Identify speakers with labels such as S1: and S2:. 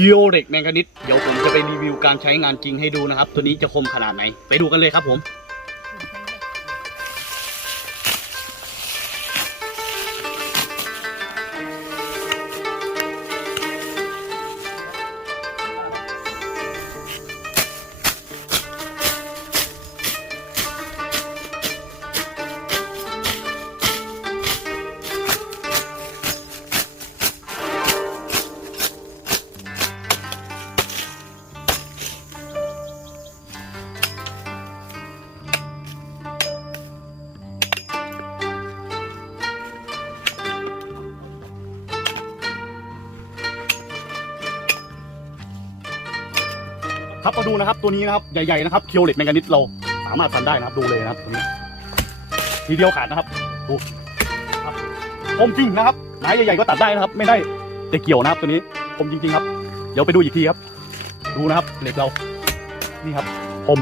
S1: คียวเหล็กแมงกานิสเดี๋ยวผมจะไปรีวิวการใช้งานจริงให้ดูนะครับ ตัวนี้จะคมขนาดไหน ไปดูกันเลยครับผม ครับมาดูนะครับตัวนี้นะครับใหญ่ๆนะครับเคียวเหล็กแมงกานิสเราสามารถฟันได้นะครับดูเลยนะครับตัวนี้ทีเดียวขาดนะครับดูครับคมจริงนะครับไม้ใหญ่ๆก็ตัดได้นะครับ ไม่ได้แต่เกี่ยวนะครับตัวนี้คมจริงๆครับ เดี๋ยวไปดูอีกทีครับ ดูนะครับเหล็กเรานี่ครับคม